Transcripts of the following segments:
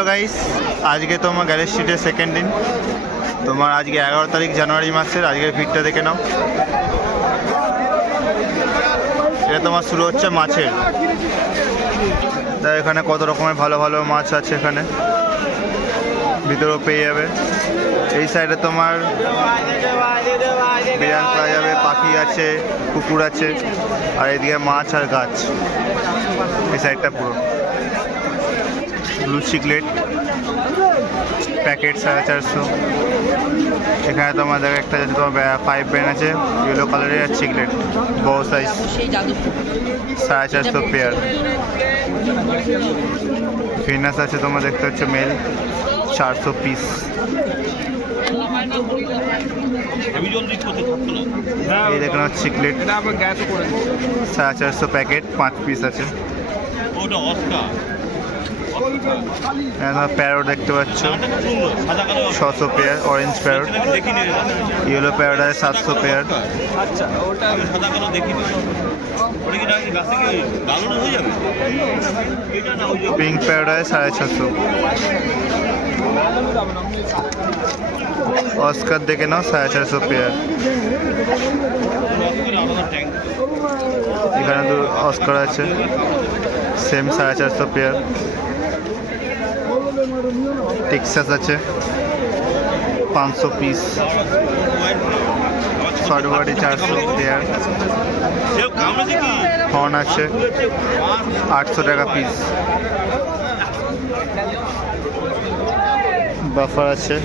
Hello guys, আজকে তোমার garage স্ট্রিটের সেকেন্ড দিন। তোমার আজকে 11 তারিখ জানুয়ারি মাসের। আজকের ভিড়টা দেখে নাও। এটা তোমার শুরু হচ্ছে মাছের। তাই এখানে কত রকমের ভালো ভালো মাছ আছে, এখানে ভিতরেও পেয়ে যাবে। এই সাইডে তোমার বিরিয়ানি পাওয়া যাবে, পাখি আছে, কুকুর আছে, আর এদিকে মাছ আর গাছ। এই সাইডটা পুরো ব্লু চিকলেট প্যাকেট 450। এখানে তোমার দেখো একটা যদি তোমার 5 পেন আছে, ইয়েলো কালারের, আর চিকলেট বড় সাইজ 450 পেয়ার। ফিনাস আছে তোমার দেখতে হচ্ছে মেল 400 পিস। এই দেখুন চিকলেট 450 প্যাকেট 5 পিস আছে। প্যারোট দেখতে পাচ্ছ 600 pair, orange parrot. Yellow parrot আছে 700 পেয়ার। পিঙ্ক প্যারোট আছে 650। অস্কার দেখে নাও 450 পেয়ার। এখানে তো অস্কার আছে সেম 450 পেয়ার। টেক্সাস আছে 500 পিস। শর্টবাডি 400 পেয়ার। হর্ন আছে 800 টাকা পিস। বাফার আছে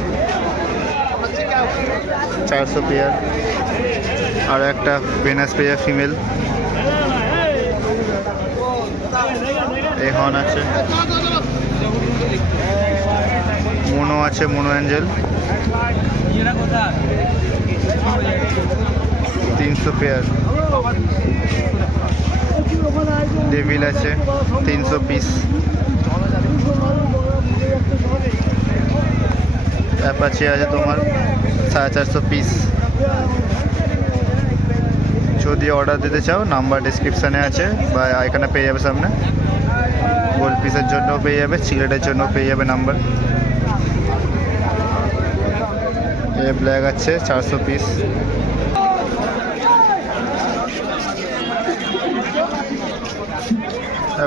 400 পেয়ার। আর একটা ভেনাস পেয়ার ফিমেল। এই হর্ন আছে। মোনো আছে, মোনো অ্যাঞ্জেল 300 পেয়ার। ডেভিল আছে 300 পিস। অ্যাপাচি আছে তোমার 450 পিস। যদি অর্ডার দিতে চাও নাম্বার ডিসক্রিপশানে আছে বা এখানে পেয়ে যাবে সামনে। গোল্ড পিসের জন্য পেয়ে যাবে, চিলেটের জন্য পেয়ে যাবে নাম্বার। এ ব্ল্যাক আছে 400 পিস।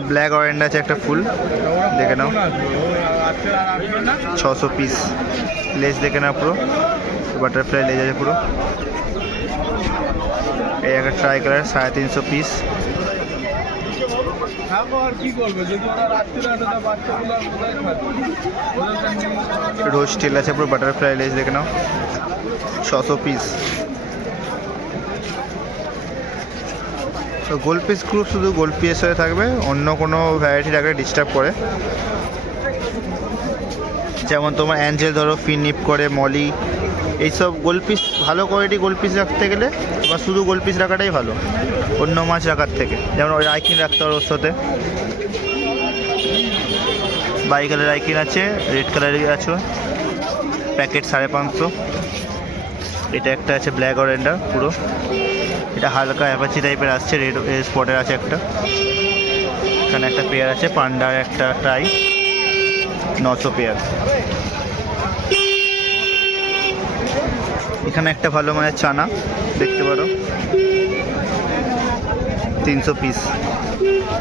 ব্ল্যাক অরেঞ্জ আছে একটা ফুল, দেখে নাও 600 পিস। লেস দেখে নাও পুরো বাটারফ্লাই লেজ আছে পুরো। এই একটা ট্রাই কালার 350 পিস। রোজ টেল আছে পুরো বাটারফ্লাই লেজ দেখে নাও 600 পিস। তো গোল্ড পিস গ্রুপ শুধু গোল্ড পিসের সাথে থাকবে, অন্য কোনো ভ্যারাইটি রাখলে ডিস্টার্ব করে। যেমন তোমার অ্যাঞ্জেল ধরো ফিনিপ করে, মলি, এইসব গোল্ড পিস ভালো কোয়ালিটি গোল্ড পিস রাখতে গেলে তোমার শুধু গোল্ড পিস রাখাটাই ভালো অন্য মাছ রাখার থেকে। যেমন ওই রাইকিন রাখতে হবে ওর সাথে। বাই কালার রাইকিন আছে, রেড কালারের আছে প্যাকেট 550। এটা একটা আছে ব্ল্যাক অরেন্ডার পুরো, এটা হালকা অ্যাপাচি টাইপের আসছে, রেড স্পটের আছে একটা। এখানে একটা পেয়ার আছে পান্ডার একটা ট্রাই 900 পেয়ার। এখানে একটা ভালো মানের চানা দেখতে পারো 300 পিস।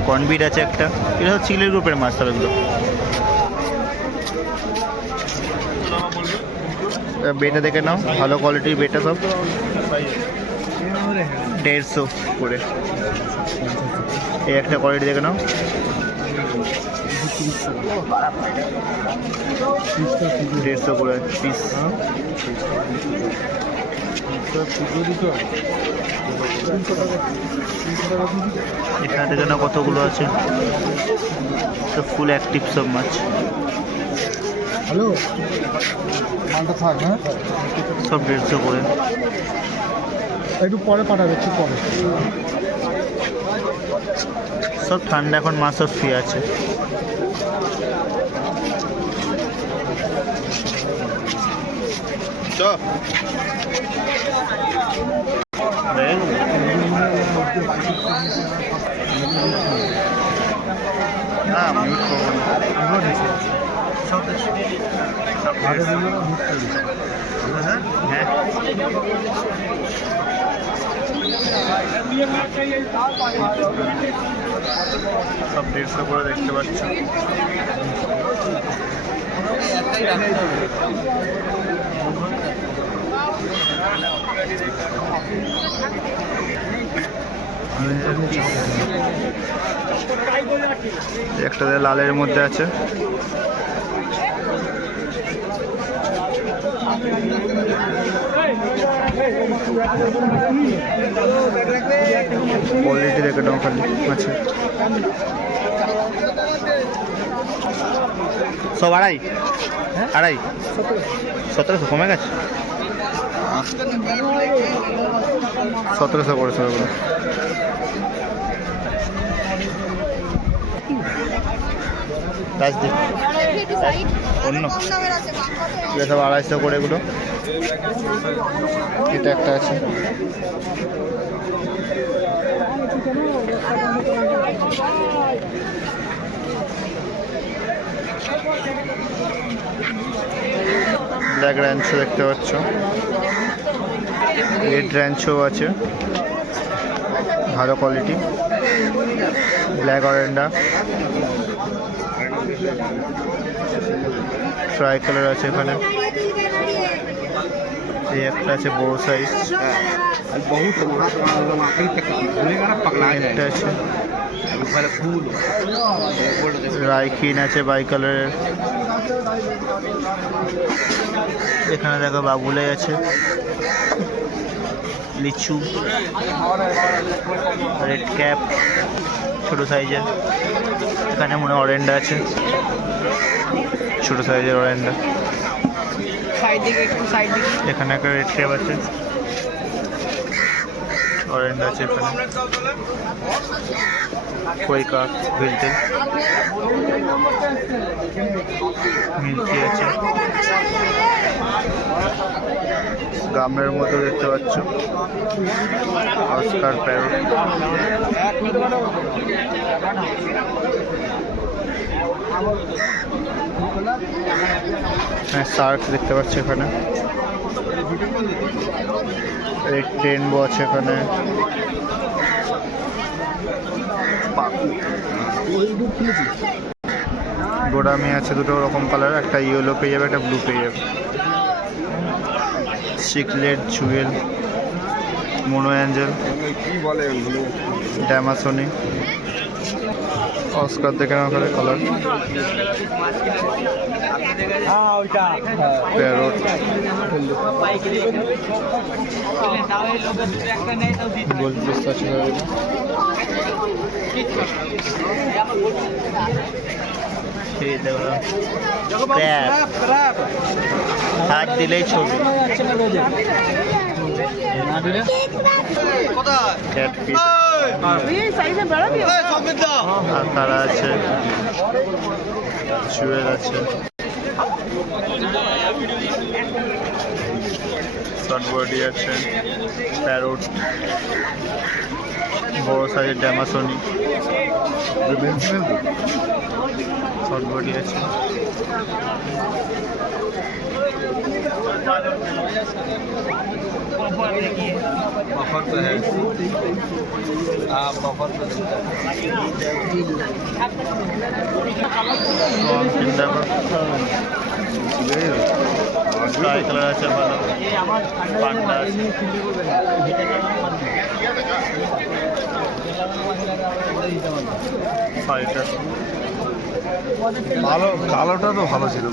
কনবিট আছে একটা, এটা হচ্ছে চিলের গ্রুপের মাছ তাহলে। বেটা দেখে নাও, ভালো কোয়ালিটির বেটা সব 150 করে। এই একটা কোয়ালিটি দেখে নাও 150 করে পিস। এখানে দেখে নাও কতগুলো আছে, তো ফুল অ্যাক্টিভ সব মাছ। হ্যালো, মালটা থাক। হ্যাঁ, সব 150 করে। একটু পরে পাঠাবে, একটু পরে। সব ঠান্ডা এখন মাছ সব ফ্রি আছে। না মিউট করবো না। সব হ্যাঁ সব 150 করে দেখতে পাচ্ছ। একটা লালের মধ্যে আছে, কোয়ালিটি দেখে দাও খালি আছে। সব আড়াই 1700 কমে গেছে, 1700 করে সবগুলো। রাজদীপ অন্য সব 250 করে এগুলো। এটা একটা আছে, ব্ল্যাক র্যাঞ্চো দেখতে পাচ্ছ, রেড র্যাঞ্চো আছে ভালো কোয়ালিটি, ব্ল্যাক অরেন্ডা, ট্রাই কালার আছে এখানে, এই একটা আছে বড় সাইজ, একটা আছে রাইকিন আছে বাই কালারের। এখানে দেখো বাবুলাই আছে, লিচু, রেড ক্যাপ ছোটো সাইজের। এখানে মনে হয় অরেন্ডা আছে, ছোটো সাইজের অরেন্ডা। এখানে একটা রেড ক্যাপ আছে, অরেন্ডা আছে এখানে, কোয়েকা ভিলটেল, মিল্কি আছে, গামের মতো দেখতে পাচ্ছ, অস্কার প্যারোট, শার্ক দেখতে পাচ্ছ এখানে, রেড রেনবো আছে এখানে, গোডামি আছে দুটো রকম কালার, একটা ইয়েলো পেয়ে যাবে, একটা ব্লু পেয়ে যাবে। সিকলেট, জুয়েল, মোনো অ্যাঞ্জেল, ড্যামাসনি, অস্কার দেখে না করে কালার, প্যারোট, গোল্ডফিশ আছে, হাত দিলেই ছবি, আকার আছে, জুয়েল আছে, শর্ট বডি আছে, প্যারোট, বড় সাইজের ড্যামাসনি, শর্ট বডি আছে, बफर पे है आप बफर पे ট্রাই কালার আছে ভালো, পান্ডা আছে, ফাইটার ভালো, কালোটা তো ভালো ছিল।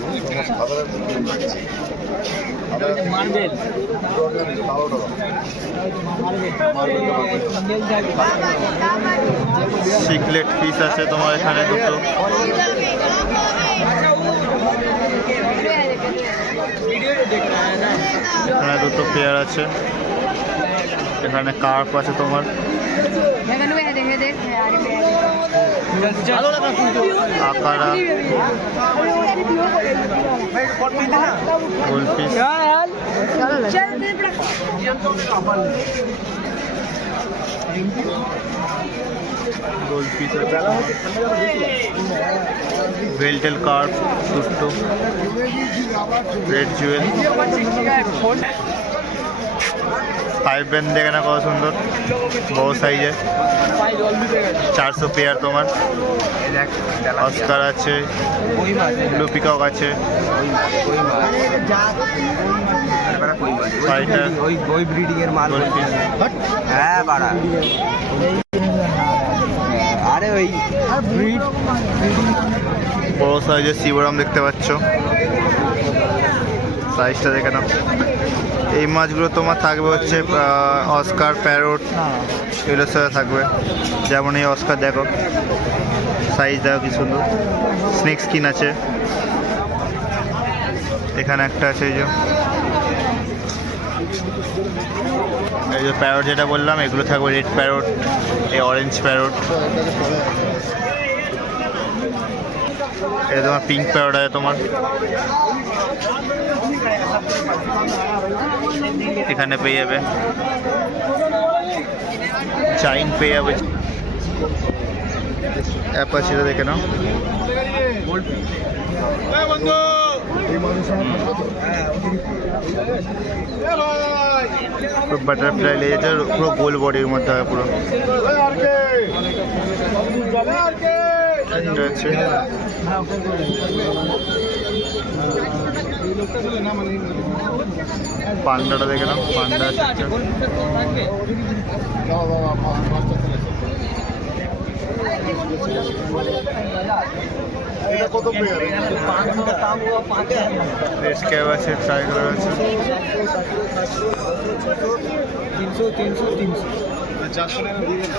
সিকলেট পিস আছে তোমার এখানে দুটো, এখানে দুটো পেয়ার আছে, এখানে কার্প আছে তোমার, আকারা, গোল্ডফিশ, গোল্ড পিস আছে, ভেলটেল কার্ভ, দুটো রেড জুয়েল। 5 ব্যান্ড দেখে না কত সুন্দর, বড় সাইজের, 400 পেয়ার তোমার। অস্কার আছে, ব্লু পিকক আছে, ফাইটার, ওই ব্রিডিং এর মাল গোল্ড পিস। হ্যাঁ বাড়া আরে ওই ব্রিড বড় সাইজের শিবরাম দেখতে পাচ্ছ, সাইজটা দেখে নাও। এই মাছগুলো তোমার থাকবে হচ্ছে অস্কার, প্যারোট, এগুলোর সাথে থাকবে। যেমন এই অস্কার দেখো, সাইজ দেখো কি সুন্দর। স্নেক স্কিন আছে, এখানে একটা আছে। এই যে প্যারোট যেটা বললাম, এগুলো থাকবে রেড প্যারোট, এই অরেঞ্জ প্যারোট, এটা তোমার পিঙ্ক প্যারোট আছে তোমার। এখানে পেয়ে যাবে চাইন, পেয়ে যাবে অ্যাপাচিটা দেখে নাও। বাটারফ্লাই লেগেছে, পুরো গোল বডির মধ্যে হয় পুরো। আছে পান্ডাটা দেখে নাও, পান্ডা আছে একটা। কত পেয়ার? স্ক্যাব আছে, টাইগার আছে। 300 300 300 400 টাকা দিয়ে দেন।